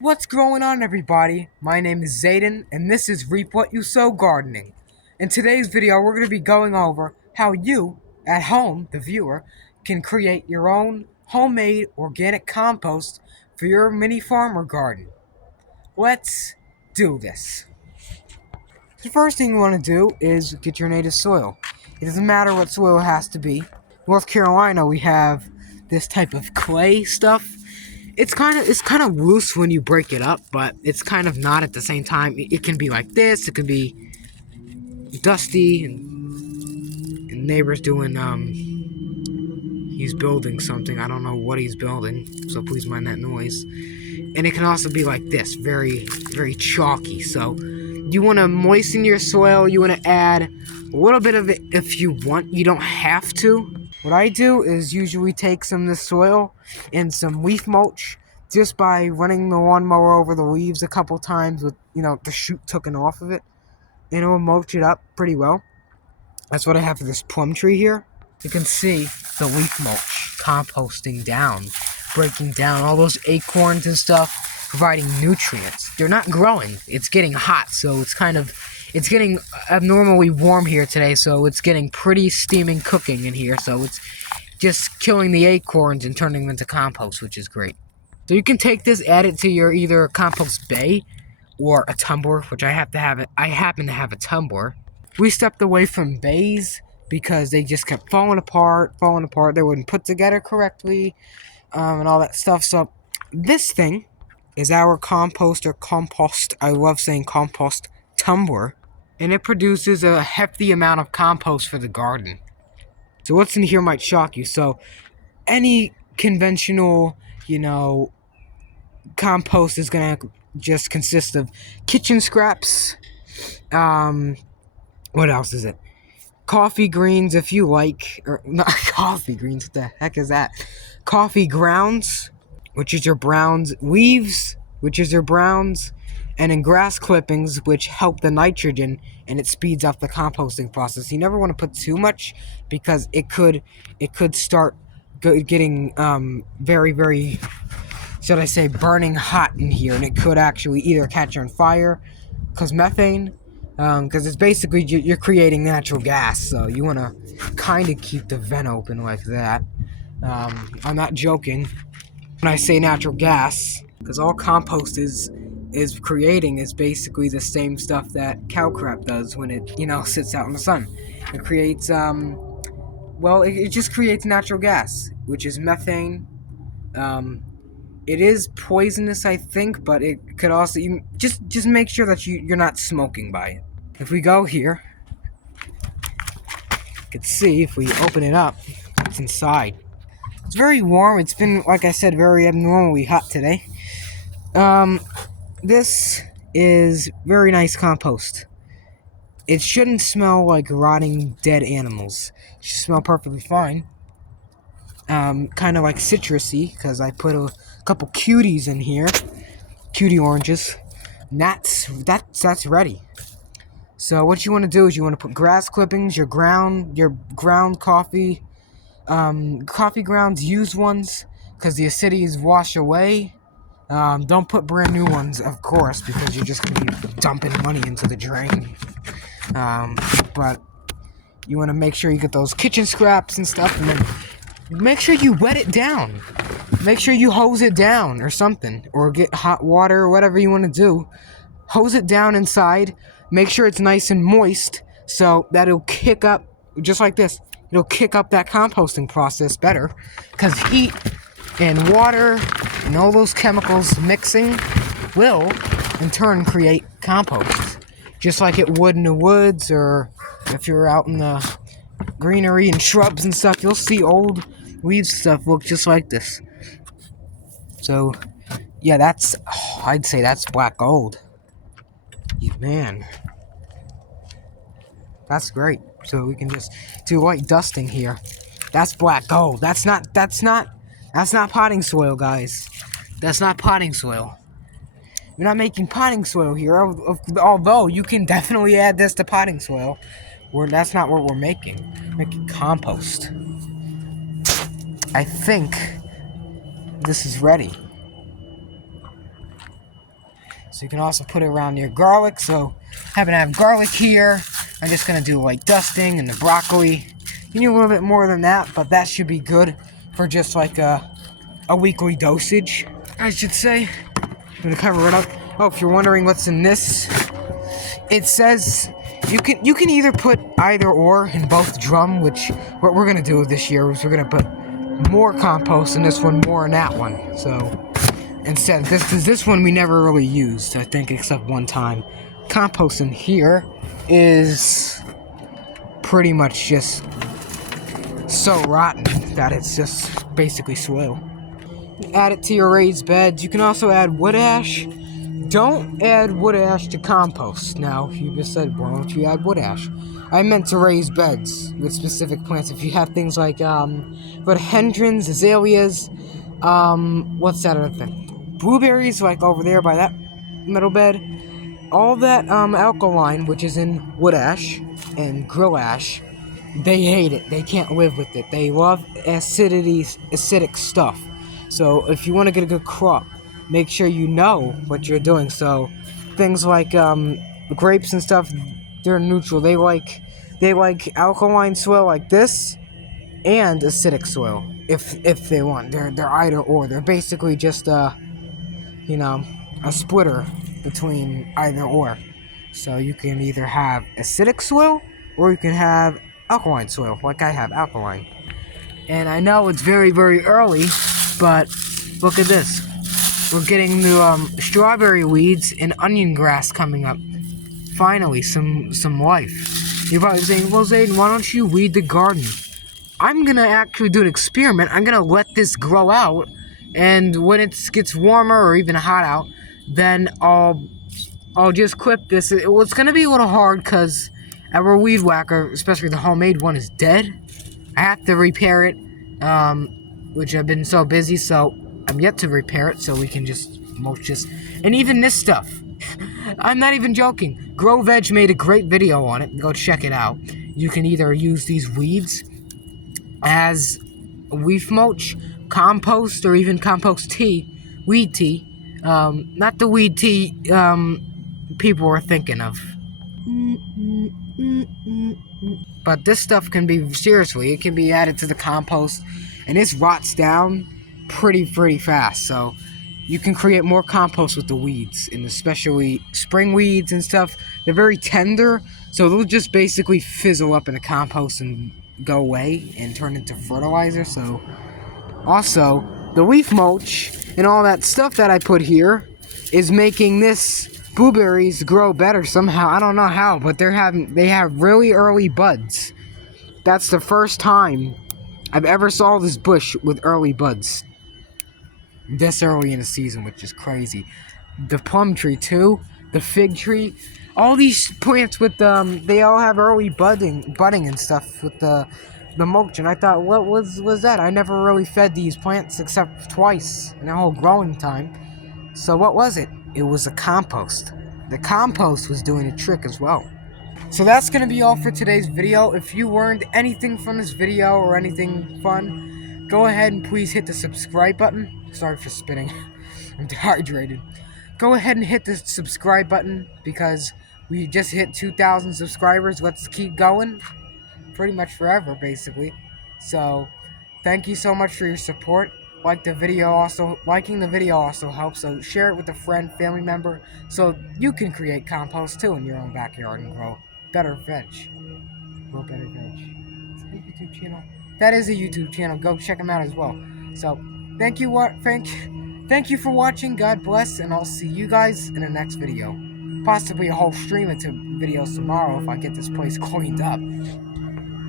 What's going on, everybody? My name is Zayden, and this is Reap What You Sow Gardening. In today's video, we're going to be going over how you, at home, the viewer, can create your own homemade organic compost for your mini farmer garden. Let's do this. The first thing you want to do is get your native soil. It doesn't matter what soil it has to be. North Carolina, we have this type of clay stuff. It's kind of loose when you break it up, but it's kind of not at the same time. It can be like this. It can be dusty, and neighbor's doing he's building something. I don't know what he's building, so please mind that noise. And it can also be like this, very, very chalky. So you want to moisten your soil. You want to add a little bit of it if you want. You don't have to. What I do is usually take some of the soil and some leaf mulch just by running the lawnmower over the leaves a couple times with, the shoot taken off of it. And it will mulch it up pretty well. That's what I have for this plum tree here. You can see the leaf mulch composting down, breaking down all those acorns and stuff, providing nutrients. They're not growing. It's getting hot, so it's getting abnormally warm here today, so it's getting pretty steaming cooking in here, so it's just killing the acorns and turning them into compost, which is great. So you can take this, add it to your either compost bay or a tumbler, which I happen to have a tumbler. We stepped away from bays because they just kept falling apart. They wouldn't put together correctly, and all that stuff. So this thing is our compost. I love saying compost tumbler, and it produces a hefty amount of compost for the garden. So what's in here might shock you. So any conventional, compost is gonna just consist of kitchen scraps. What else is it? Coffee greens, if you like, or not coffee greens. What the heck is that? Coffee grounds, which is your browns. Leaves, which is your browns, and then grass clippings, which help the nitrogen and it speeds up the composting process. You never want to put too much because it could start getting very, very, should I say, burning hot in here, and it could actually either catch on fire, cause methane. Because it's basically you're creating natural gas, so you want to kind of keep the vent open like that. I'm not joking when I say natural gas, because all compost is creating is basically the same stuff that cow crap does when it sits out in the sun. It creates it just creates natural gas, which is methane. It is poisonous, I think, but it could also just make sure that you're not smoking by it. If we go here, you can see if we open it up, it's inside. It's very warm. It's been, like I said, very abnormally hot today. This is very nice compost. It shouldn't smell like rotting dead animals. It should smell perfectly fine. Kind of like citrusy, because I put a couple cuties in here. Cutie oranges. And that's ready. So what you want to do is you want to put grass clippings, your ground coffee grounds, used ones, because the acidities wash away. Don't put brand new ones, of course, because you're just going to be dumping money into the drain. But you want to make sure you get those kitchen scraps and stuff, and then make sure you wet it down. Make sure you hose it down or something, or get hot water or whatever you want to do. Hose it down inside. Make sure it's nice and moist so that it'll kick up, just like this. It'll kick up that composting process better, because heat and water and all those chemicals mixing will, in turn, create compost. Just like it would in the woods, or if you're out in the greenery and shrubs and stuff, you'll see old leaves stuff look just like this. So, yeah, I'd say that's black gold. Man, that's great. So we can just do light dusting here. That's black gold. That's not potting soil, guys. That's not potting soil. We're not making potting soil here, although you can definitely add this to potting soil. That's not what we're making. We're making compost. I think this is ready. So you can also put it around your garlic. So happen to have garlic here. I'm just gonna do like dusting and the broccoli. You need a little bit more than that, but that should be good for just like a weekly dosage, I should say. I'm gonna cover it up. Oh, if you're wondering what's in this, it says you can either put either or in both drum, which what we're gonna do this year is we're gonna put more compost in this one, more in that one. So instead, this one we never really used, I think, except one time. Compost in here is pretty much just so rotten that it's just basically soil. Add it to your raised beds. You can also add wood ash. Don't add wood ash to compost. Now, if you just said, why don't you add wood ash? I meant to raise beds with specific plants. If you have things like rhododendrons, azaleas, what's that other thing? Blueberries, like over there by that middle bed. All that alkaline, which is in wood ash and grill ash, they hate it. They can't live with it. They love acidic stuff. So if you want to get a good crop, make sure you know what you're doing. So things like grapes and stuff, they're neutral. They like alkaline soil like this and acidic soil if they want. They're either or. They're basically just a splitter between either or. So you can either have acidic soil or you can have alkaline soil, like I have alkaline. And I know it's very, very early, but look at this. We're getting the strawberry weeds and onion grass coming up. Finally, some life. You're probably saying, well, Zayden, why don't you weed the garden? I'm gonna actually do an experiment. I'm gonna let this grow out, and when it gets warmer or even hot out, then I'll just clip this. It's gonna be a little hard because our weed whacker, especially the homemade one, is dead. I have to repair it, which I've been so busy, so I'm yet to repair it, so we can just mulch this. And even this stuff, I'm not even joking. Grow Veg made a great video on it. Go check it out. You can either use these weeds as leaf mulch, compost, or even compost tea, weed tea. Not the weed tea people were thinking of. But this stuff can be, seriously, it can be added to the compost, and this rots down pretty fast. So you can create more compost with the weeds, and especially spring weeds and stuff. They're very tender, so they'll just basically fizzle up in the compost and go away and turn into fertilizer. So also, the leaf mulch and all that stuff that I put here is making this blueberries grow better somehow. I don't know how, but they have really early buds. That's the first time I've ever saw this bush with early buds this early in the season, which is crazy. The plum tree too, the fig tree, all these plants with they all have early budding and stuff with the mulch. And I thought, what was that? I never really fed these plants except twice in the whole growing time. So what was it? It was a compost. The compost was doing a trick as well. So that's going to be all for today's video. If you learned anything from this video or anything fun, go ahead and please hit the subscribe button. Sorry for spitting. I'm dehydrated. Go ahead and hit the subscribe button because we just hit 2,000 subscribers. Let's keep going. Pretty much forever, basically. So, thank you so much for your support. Liking the video also helps, so share it with a friend, family member, so you can create compost too in your own backyard and grow better veg. Grow better veg. Is that a YouTube channel? That is a YouTube channel. Go check them out as well. So, thank you for watching. God bless, and I'll see you guys in the next video. Possibly a whole stream of videos tomorrow if I get this place cleaned up.